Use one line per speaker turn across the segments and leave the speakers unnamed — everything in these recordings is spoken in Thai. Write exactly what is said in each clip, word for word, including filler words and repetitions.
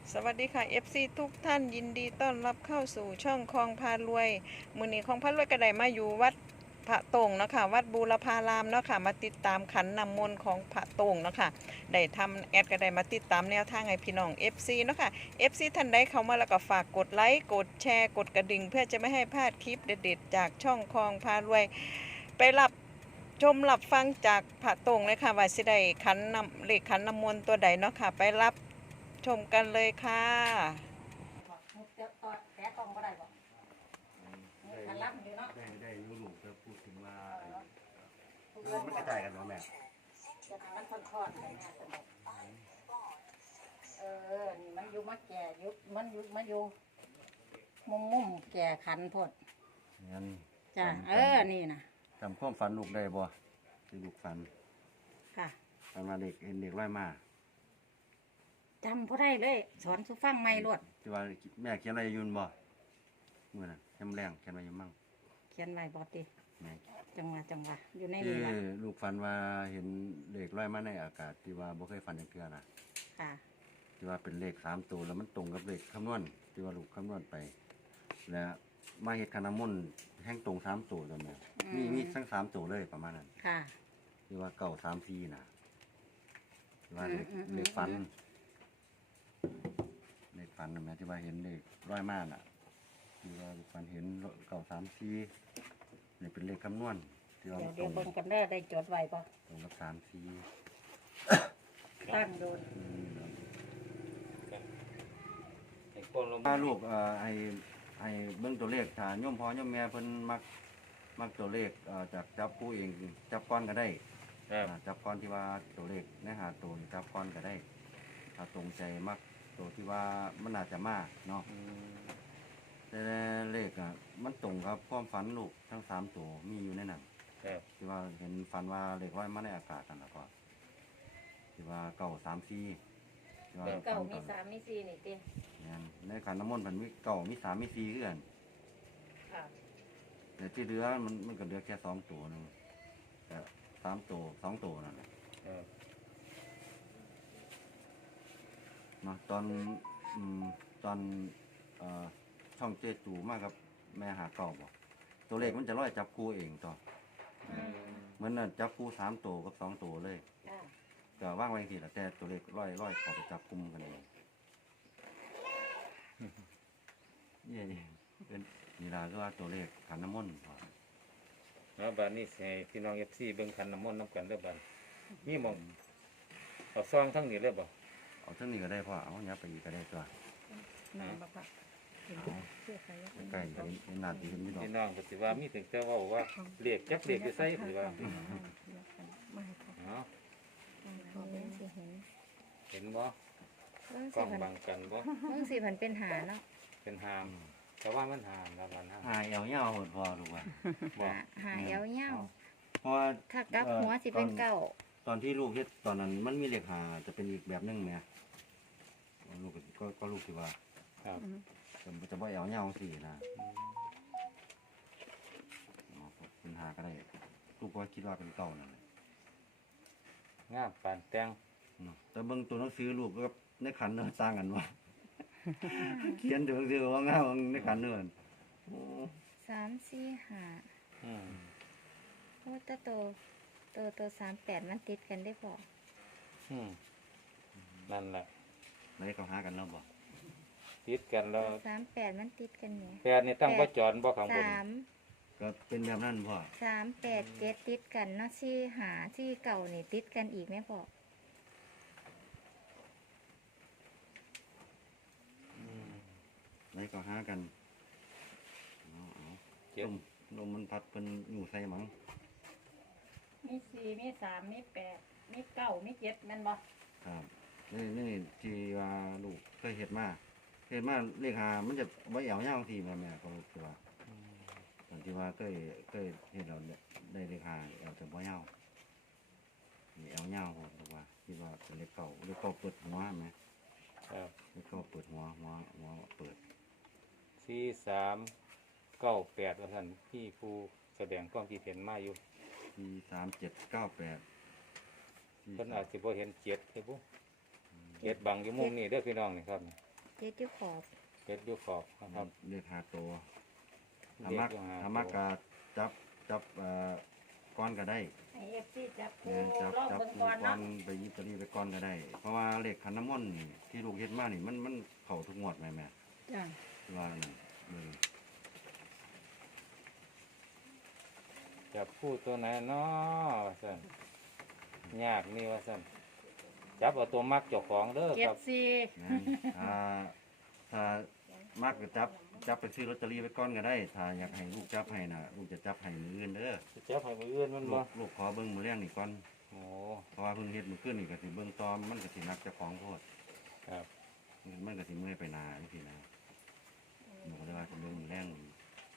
สวัสดีค่ะ เอฟ ซี ทุกท่านยินดีต้อนรับเข้าสู่ช่องคลองพารวยมื้อนี้คลองพารวยก็ได้มาอยู่วัดพระโต่งเนาะค่ะวัดบูรพารามเนาะค่ะมาติดตามขันน้ำมนต์ของพระโต่งเนาะค่ะได้ทำแอดก็ได้มาติดตามแนวทางให้พี่น้อง เอฟ ซี เนาะค่ะ เอฟ ซี ท่านใดเข้ามาแล้วก็ฝากกดไลค์กดแชร์กดกระดิ่งเพื่อจะไม่ให้พลาดคลิปเด็ดๆจากช่องคลองพารวยไปรับชมรับฟังจากพระโต่งเลยค่ะว่าสิได้ขันน้ำเลขขันน้ำมนต์ตัวใดเนาะค่ะไปรับชมกันเลยค่ะ
มุกเจ้าตอดแกะกล่องก็ได้บ่ขันลับอยู่เนาะ
ได้ได้รู้ลูกจะพูดถึงว่า
ทุก
เอ
เรื่
อ
อง
มัน
ก็
กระจายกันเนาะแม่
จะทำมันทอดๆให้แม่สนุกเออนี่มันอยู่มาแก่ยุมันอยู่มาอยู่มุมมุมๆแก่ขันพด
งั้น
จ้ะเออนี่นะ
จำความฝันลูกได้บ่ที่ลูกฝัน
ค่ะ
ฝันว่าเด็กเห็นเด็กร้อยมา
จำพอได้เลยสอนสุฟังไม่รวด
ที่ว่าแม่เขียนอะไรอยืนบ่เมื่อนั้นยำแรงเขียนอะไรอยู่มั่ง
เขียนไว้บอติ
แม่
จังหวะจังหวะอยู่ใน
ที่
นี้ละ
ลูกฝันว่าเห็นเด็กร้อยมาในอากาศที่ว่าบ่เคยฝันอย่างเทื่อนะ
ค่ะ
ที่ว่าเป็นเลขสามตัวแล้วมันตรงกับเลขคำนวณที่ว่าลูกคำนวณไป แล้วมาเฮ็ดคณะมนต์แห่งตรงสามตัวตัวแม่มีมีทั้งสามตัวเลยประมาณนั้น
ค่ะ
ที่ว่าเก่าสามทีนะที่ว่า
อื
เด็
ม
ก
อืมอืม
เด็กฟันเด็กฟันนะแม่ที่ว่าเห็นเด็กร้อยมากน่ะที่ว่าฟันเห็นเก่าสามทีนี่เป็นเลขคำนวณที่ว่า
เดี๋ยว
ต
เดี๋
ร
ยว
ง
เบิ่งกันได้อได้จดไว้ปะ
ตรงกับสามที
ตั้งโดน
อืม
ไอ้คนลม
ถ้าลูกเอ่อไอไอเบิ่งตัวเลขถ้าโยมพ่อโยมแม่เพิ่นมักมักตัวเลขเอ่อจากจับผู้เองจับก้อนก็ได้
ครับ
อ่าจับก้อนที่ว่าตัวเลขเนื้อหาตัวนี่จับก้อนก็ได้ ถ้าตรงใจมักตัวที่ว่ามันอาจจะมากเนาะ
อืม
แต่เลขอ่ะมันตรงกับความฝันลูกทั้งสามตัวมีอยู่ในนั้น
ครับ
ที่ว่าเห็นฝันว่าเลขร้อยมาในอากาศกันแล้วก็ที่ว่าเก่าสามสี่ที่ว่า
มีเก่า
ฝัน
มี
ตอน
สามมีสี่นี่ติ
เนี่ยในขันน้ำมนต์มันมีเก่ามีสามมีสี่เกือน
ค่ะ
แต่ที่เหลือมันมันก็เหลือแค่สองตัวหนึงแต่สามตัวสองตัวนั่นแหละ
ครับ
เนาะตอนอืมตอนเอ่อช่องเจจูมากกับแม่หาเก่าบอกตัวเลขมันจะร้อยจับคู่เองต่อ
อืม
เหมือนน่ะจับคู่สามตัวกับสองตัวเลย
ค่ะ
ก็ว่างไว้ทีละแต่ตัวเลขร้อยร้อยเขาไปจับกลุ่มกันเองนี่นี่เป็นนี่ล่ะก็ว่าตัวเลขขันน้ำมนต์พอ
แล้วบัดนี้สิให้พี่น้องเอฟซีเบิ่งคันน้ำมนต์น้ำกันเด้อบัดมีหมองเอาซองทั้งนี้เลยบ่
เอาเท่านี้ก็ได้พ่อเอาเนี้ยไปอีกก็ได้ตัว
แม่บอกว่าเห็นเสื้อใครว่าเป็น
ใกล้ๆเห็นเห็นหนาตีเห็นไม่ดอก
พี่น้องก็สิว่ามีถึงแต่ว่าว่าเรียกจักเรียกอยู่ไสหรือว่า
ไม่ให้เขา
เนาะ
ขอเบิ่งสิเห็น
เห็นบ่
เบิ่ง
กล้
สิ
อง
มัน
บังกันบ่
เบิ่งสิมันเป็นหาเนาะ
เป็นหามแต่ว่ามันหามแล้วบัดนั้น
หายเอาเงาหดพอถูกป่ะ
บ่
หาหาเยาวเยาว
เพราะว่า
ถ้ากลับหัวสิเป็นเก้า
ตอนที่ลูกเฮ็ดตอนนั้นมันมีเลขหาจะเป็นอีกแบบหนึงแหม่ลูกก็ก็ก็ลูกที่ว่า
ครับ
จะจะบ่เอาเงาสินะอ๋อเป็นหาก็ได้ลูกก็คิดว่าเป็นเก่านั่นแหละ
งามปานแต่ง
เนาะแต่เบิ่งตัวหนังสือลูกก็ในขันเนาะต่างกันว่ะ เขียนตัวหนังสือว่าเงาในขันเนินโอ้
สามสี่ห้า
อืม
โอ้แตะโตโตโตสามแปดมันติดกันได้พอ
อืมนั่นแหละ
ไหนเขาหากันแล้วบ่
ติดกันแล้ว
สามแปดมันติดกันเนี่ย
แปดนี่ตั้งบ่จอดบ่ข้างบน
สาม
ก็เป็นแบบนั้นพ่อ
สามแปดเจ็ดติดกันเนาะสี่หาสี่เก่านี่ติดกันอีกไหมพอ
อืม
ไหนเขาหากันเอาเอา
เจ็ด
ลมลมมันพัดเป็นอยู่ใส่หมัง
มีสี่มีสามมีแปดมีเก้ามีเจ็ดแม่นบ่
ครับนี่นี่ที่ว่าลูกเคยเห็ดมาเห็ดมาเลขหามันจะไว้เอาเงาทีแม่แม่ก็คือว่าตอนที่ว่าเคยเคยเห็นเราได้เลขหาเอาแต่บ่เงานี่เอาเงาผมบอกว่าคิดว่าเป็นเลขเก่าเลขเก่าเปิดหัวไหม
ครับ
เลขเก่าเปิดหัวหัวหัวเปิด
สี่สามเก้าแปดว่าท่านพี่ผู้แสดงความคิดเห็นมาอยู่
สี่สามเจ็ดเก้าแปด
เพิ่นอาจสิบ่เห็นเจ็ดใช่ปุ๊เจ็ดบังอยู่มุมนี้เด้อพี่น้องนี่ครับ
เจ็ดอยู่ขอบ
เป็ดอยู่ขอบนะครับ
เลขหาตัวถ้า
เรีย
มัก
อยู่ห
ถ้ามักก็จับจับเอ่อก้อนก็ได้
ให้เอฟซีจับคู่
แม่นจับ
รอบ
จับ
เบิ่ง
กู
ก่อน
ก้อ
เนาะ
นไปหยิบตะลีไปก้อนก็ได้ เพราะว่าเลขขันน้ำมนต์นี่ที่ลูกเฮ็ดมานี่มันมันเข้าทุกงวดไหมแม่
จ้ะ
ว่านั่นเลย
จับคู่ตัวไหนเนาะว่าซั่นยากนี่ว่าซั่นจับเอาตัวมักเจ้าของเด้อ
เจ็
ครั
ด
บ
สี่
งั้นถ้าถ้ามักก็จับจับไปซื้อลอตเตอรี่ไปก้อนก็ได้ ถ้าอยากให้ลูกจับให้น่ะลูกจะจับให้มืออื่นเด้อ
จะจับให้มืออื่นมัน
ลู
บ่
กลูกขอเบิ่งมือแรงนี่ก่อน
โอ้
เพราะว่าเพิ่งเฮ็ดมือขึ้นนี่ก็สิเบิ่งตอมมันก็สินักเจ้าของโพด
ครับ
มันก็สิเมื่อยไปนาจังซี่นะหนูก็เลยว่าจะเบิ่งมือแรงนี่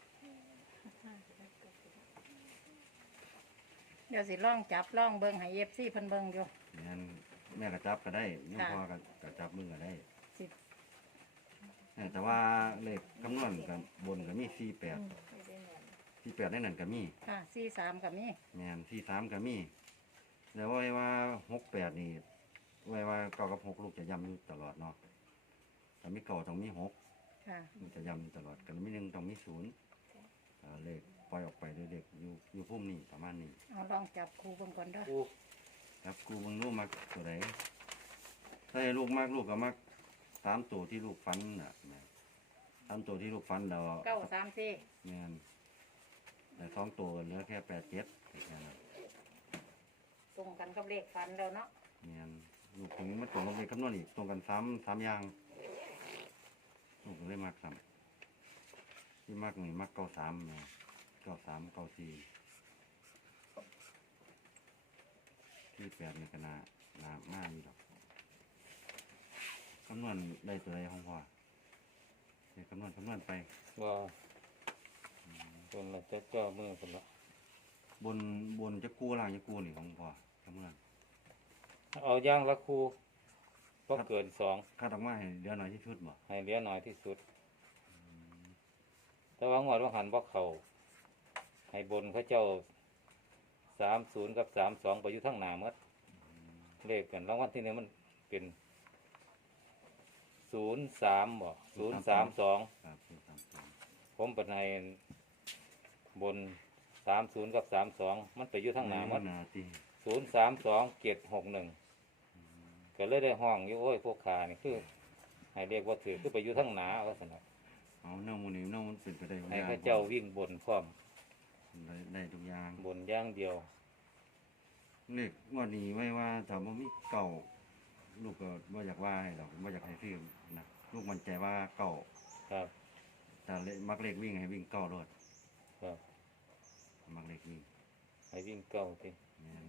เดี๋ยวสิลองจับลองเบิ่งให้เอฟซีเพิ่นเบิ่งอยู่
งั้นแม่ก็จับก็ได้ยัง
ค่ะ
พ่อก็ก็จับมือก็ได้
สิ
เออแต่ว่าเลขคำนวณกับบนก็มีสี่แปดสี่แปดในนั้นก็มี
ค่ะสี่สามกับนี่
แม่นสี่สามก็มีแล้วไว้ว่าหกแปดนี่ไว้ว่าเก้ากับหกลูกจะย้ำอยู่ตลอดเนาะถ้ามีเก้าต้องมีหก
ค่ะ
ลูกจะย้ำอยู่ตลอดกันมีหนึ่งต้องมีศูนย์อ่าเลขปล่อยออกไปด้วยเลขอยู่อยู่พุ่มนี่ประมาณนี้
เอาลองจับคู่เบิ่งก่อนเด้อ
คู่
ครับกูเบิ่งลูกมักตัวไหนถ้าให้ลูกมักลูกก็มักสามตัวที่ลูกฟันน่ะแม่สามตัวที่ลูกฟันเรา
เก้าสามสี่
แม่นแต่สองตัวเหลือแค่แปดเจ็ดแค่นั้น
ตรงกันกับเลขฟันแล้วเนาะ
แม่นลูกถึงมันตรงกับเลขคำนวณอีกตรงกันสามสามอย่างลูกก็เลยมักซ้ำที่มักนี่มักเก้าสามแม่เก้าสามเก้าสี่ที่แปดนี่ก็น่าน่ามากอยู่ดอกคำนวณได้ตัวใดของพ่อเดี๋ยวคำนวณคำนวณไป
ว่าคนละเจ้าเจ้ามือคนละ
บนบนจะกู้ล่างจะกู้นี่ของพ่อคำนวณ
เอาย่างละคู่ก็เกินสอง
คาดออกมาให้เดือนหน่อยที่ชุดบ่
ให้เหลือน้อยที่สุด แต่ว่างวดว่าหันว่าเขาให้บนเขาเจ้าสามศูนย์กับสามสองไปอยู่ทั้งหนาหมดเลขกันรางวัลที่หนึ่งมันเป็นศูนย์สามบ่ศูนย์สามสอง
ครับศูนย์สามสอง
ผมเป็นให้บนสามศูนย์กับสามสองมันไปอยู่ทั้งหนาหมด
หนาตี
ศูนย์สามสองเจ็ดหกหนึ่งก็เลยได้ห้องอยู่โอ้ยพวกขานี่คือให้เรียกว่าถือคือไปอยู่ทั้งหนาว่าสนอ
เอาเน่ามูนี่เน่ามันเป็นไปได้ทุก
ให้
อย่าง
เข้าเจ้าวิ่งบนพร้อม
ได้ได้ทุกอย่าง
บนอย่างเดียว
เลขงวดนี้ไว้ว่าถ้าบ่มีเก่าลูกก็บ่อยากว่าให้ดอกบ่อยากให้ซื้อนะลูกมั่นใจว่าเก่า
ครับ
แต่เลขมักเลขวิ่งให้วิ่งเก่ารถ
ครับ
มักเลขวิ่ง
ให้วิ่งเก้าที
แม่น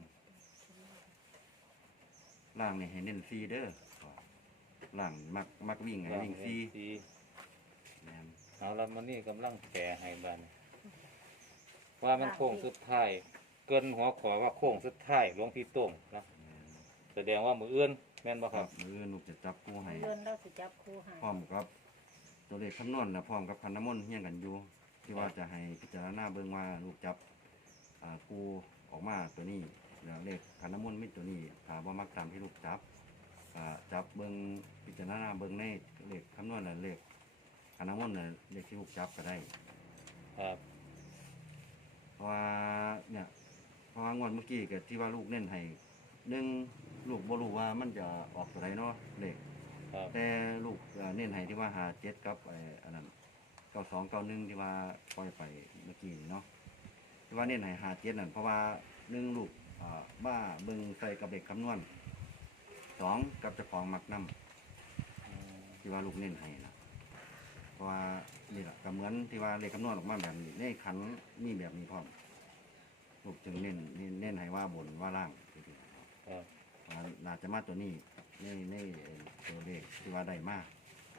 ล่างนี่ให้เน้นซีเด้อล่างมักมักวิ่งให้วิ่งซี
ซี
แม่น
เอาละมันนี่กำลังแก่ให้บ้านว่ามันโค้งสุดท้าย เกินหัวขอว่าโค้งสุดท้ายหลวงพี่โต้งนะ
แม่น
แสดงว่ามืออื่นแม่นบ่
ค
ค
รั
รั
บบ มื้อลูกจะจับกู้ให้
เดินเราสิจับคู่ให้
พร้อมกับตัวเลขคำนวณนะพร้อมกับคันน้ำมนต์เฮี้ยงกันอยู่ ที่ว่าจะให้พิจารณาเบิ่งว่าลูกจับอ่ากูออกมาตัวนี้แล้วเลขคันน้ำมนต์มิตัวนี้ถ้าบ่มักตามที่ลูกจับอ่าจับเบิ่งพิจารณาเบิ่งในเลขคำนวณน่ะเลขคันน้ำมนต์น่ะเลขที่ลูกจับก็ได้
ครับ
เพราะว่าเนี่ยเพราะว่างวดเมื่อกี้ก็ที่ว่าลูกเน้นให้หนึ่งลูกบ่รู้ว่ามันจะออกตัวไหนเนาะเลข
ครับ
แต่ลูกเอ่อเน้นให้ที่ว่าหาเจ็ดกับไอ้อันนั้นเก้าสองเก้าหนึ่งที่ว่าปล่อยไปเมื่อกี้นี่เนาะที่ว่าเน้นให้หาเจ็ดนั่นเพราะว่าหนึ่งลูกเอ่อบ้าเบิ่งใส่กับเด็กคำนวณสองกับเจ้าของมักนำ
อืม
ที่ว่าลูกเน้นให้นะเพราะว่านี่แหละก็เหมือนที่ว่าเลขคำนวณออกมาแบบนี้ในขันมีแบบนี้พร้อมลูกจึงเน้นเน้นเน้นให้ว่าบนว่าล่างทีเดียว
ครับ
อ่าน่าจะมาตัวนี้ในในเอ่อตัวเลขที่ว่าได้มาก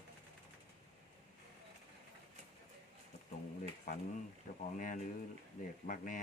ตรงเลขฝันเจ้าของแน่หรือเลขมากแน่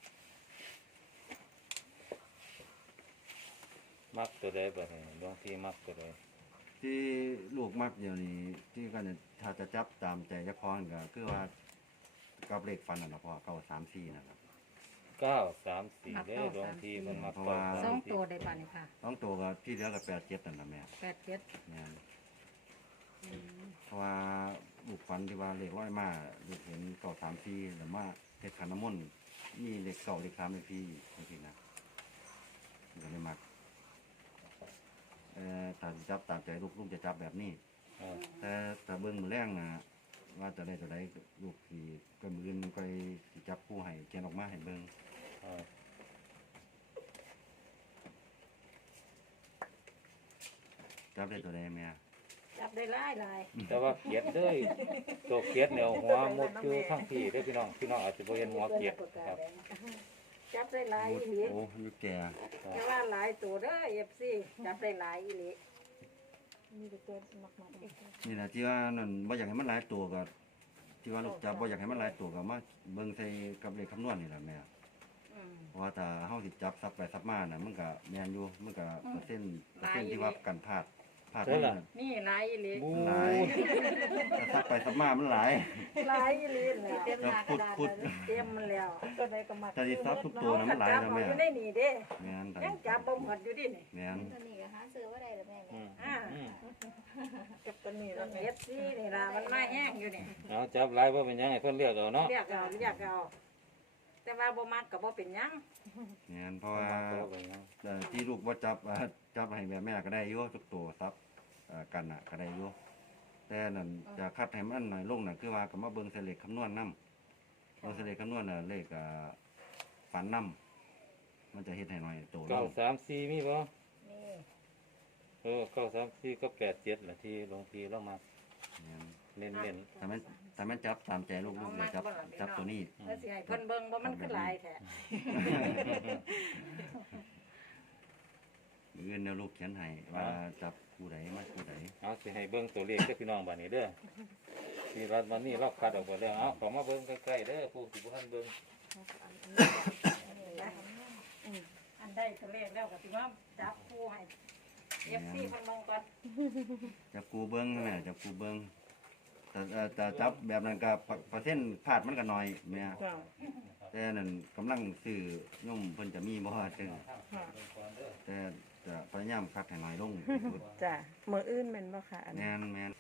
มักตัวใดบ่เนี่ยหลวงพี่มักตัวใด
ที่ลูกมักเดี๋ยวนี้ที่กันเนี่ยถ้าจะจับตามใจเจ้าของก็คือว่ากับเลขฝันน่ะนะพ่อเก้าสามสี่นะครับ
เก้าสามสี่เด้อหลวงพี่มันมัก
เพราะ
เก้า
ว่า
ส
สา
อ
ม
ง
สี่
ตัวได้ป่ะนี่ค่ะ
ต้องตัวก็ที่เหลือกับแปดเจ็ดนั่นนะแม่
แปดเจ็ด
แม่นเพราะว่าลูกฝันที่ว่าเลขร้อยมาลูกเห็นเก่าสามทีแล้วมาเฮ็ดขันน้ำมนต์มีเลขเก่าเลขสามเลขพี่บางทีนะมันก็เลยมักเอ่อถ้าสิจับตามใจลูกลูกจะจับแบบนี้
ครับ
แต่แต่เบิ่งมือแรงนะว่าจะได้ตัวใดลูกที่ก็มืออื่นก็สิจับผู้ให้เขียนออกมาให้เบิ่ง
ครับ
จับได้ตัวใดแม่
จับได้หลายหลาย
แต่ว่าเขียดเด้ยตัวเขียดเนี่ยหัวหมดอยู่ข้างพี่เด้อพี่น้องพี่น้องอาจจะบ่เห็นหัวเขียดครับ
จับได้หลายอีหลี
โอ้ยแก่
แต่ว่าหลายตัวเด้อเอฟซีจับได้หลายอีหลี
นี่แหละที่ว่านั่นบ่อยากให้มันหลายตัวก็ที่ว่าลูกจับบ่อยากให้มันหลายตัวก็มาเบิ่งใส่กับเลขคำนวณนี่แหละแม่
อืม
เพราะว่าถ้าเฮาสิจับซับไปซับมาน่ะมันก็แม่นอยู่มันก็เปอร์เซ็นต์เปอร์เซ็นต์ที่ว่ากันพลาดพลาดมันน่ะ
นี่หลายอีหลี
บู
หลายถ้าซับไปซับมามันหลาย
หลายอีหลีแหละ
แล้วพุดพุด
เต็มมันแล้ว
ถ้าสิซับทุกตัวน่ะมันหลาย
จับ
แล้ว
เอา
แม่
อยู่ในนี่เด้
แม่นถ้า
ยังจับบ่หมดอยู่ดินี่
แม่น
ตัวนี้ก็หาซื้อว่าได้หรือแม่
อืม
อ่า
อืม
จับตัวนี้แล้วเอฟซีนี่ล่ะมันมาแห้งอยู่นี่
เอาจับหลายบ่เป็นหยังให้เพิ่นเลือกเอาเนาะ
เรียกเอาเรียกเอาแต่ว่าบ่มักก็บ่เป็นหยัง
แม่นเพราะว่า
บ่เป็นหยัง
เอ่อที่ลูกบ่จับอ่าจับให้แม่แม่ก็ได้อยู่ทุกตัวซับเอ่อกันน่ะก็ได้อยู่แต่นั่นจะคัดให้มันน้อยลงน่ะคือว่าก็มาเบิ่งใส่เลขคำนวณนำเบิ่งใส่เลขคำนวณน่ะเลขอ่าฝันนำมันจะเฮ็ดให้น้อยตัวล
เก้าง สามสี่มีบ่
นี่
เออเก้าสามสี่ก็แปดเจ็ดแหละที่หลวงพี่เรามา
แม่น
เน้นเน้น
ถ้ามันถ้ามันจับตามใจลูกลูกเลยจับจับตัวนี้
แล้วสิให้เพิ่นเบิ่งบ่มันคือหลายแท้
มืออื่นเดี๋ยวลูกเขียนให้ว่าจับคู่ใดมาคู่ใด
เอาสิให้เบิ่งตัวเลขเด้อพี่น้องบัดนี้เด้อที่รัฐวันนี้เราคัดออกไปแล้วเอาขอมาเบิ่งใกล้ๆเด้อผู้ที่บ่ทันเบิ่ง
อันได้ตัวเลขแล้วก็สิมาจับคู่ให้เอฟซีเพิ่นเบิ่งก่อน
จับกูเบิ้งแม่จับกูเบิ้งแต่เอ่อแต่จับแบบนั้นก็เปอร์เปอร์เซ็นต์พลาดมันก็น้อยแม่แต่นั่นกำลังซื้อย่อมเพิ่นจะมีบ่ว่าจังแต่จะพยายามคัดให้น้อยลง
จ้ะมืออื่นแม่นบ่ค่ะอัน
แม่นแม่น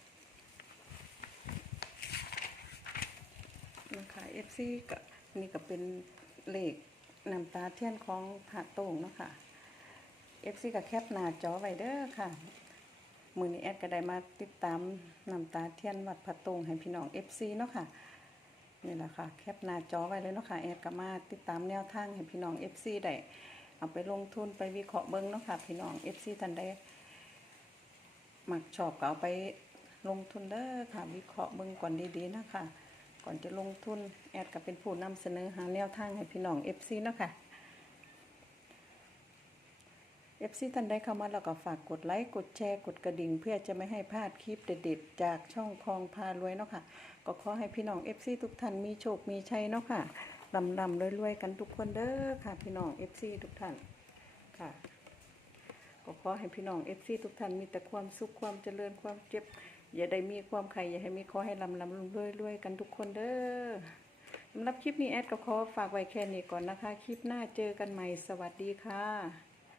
นะคะ เอฟ ซี ก็นี่ก็เป็นเลขน้ำตาเทียนของผาโต่งเนาะค่ะ เอฟ ซี ก็แคปหน้าจอไว้เด้อค่ะ มือนี้แอดก็ได้มาติดตามน้ำตาเทียนวัดผาโต่งให้พี่น้อง เอฟ ซี เนาะค่ะนี่แหละค่ะแคปหน้าจอไว้เลยเนาะค่ะแอดก็มาติดตามแนวทางให้พี่น้อง เอฟ ซี ได้เอาไปลงทุนไปวิเคราะห์เบิ่งเนาะค่ะพี่น้อง เอฟ ซี ท่านใดมักชอบก็เอาไปลงทุนเด้อค่ะ วิเคราะห์เบิ่งก่อนดีๆนะคะก่อนจะลงทุนแอดก็เป็นผู้นำเสนอหาแนวทางให้พี่น้อง เอฟ ซี เนาะค่ะ เอฟ ซี ท่านใดเข้ามาแล้วก็ฝากกดไลค์กดแชร์กดกระดิ่งเพื่อจะไม่ให้พลาดคลิปเด็ดๆจากช่องคลองพารวยเนาะค่ะก็ขอให้พี่น้อง เอฟ ซี ทุกท่านมีโชคมีชัยเนาะค่ะลำลำรวยๆกันทุกคนเด้อค่ะ พี่น้อง เอฟ ซี ทุกท่านค่ะก็ขอให้พี่น้อง เอฟ ซี ทุกท่านมีแต่ความสุขความเจริญความเจ็บอย่าได้มีความใครอย่าให้มีขอให้ลำลำรวยๆกันทุกคนเด้อสำหรับคลิปนี้แอดก็ขอฝากไว้แค่นี้ก่อนนะคะ คลิปหน้าเจอกันใหม่สวัสดีค่ะ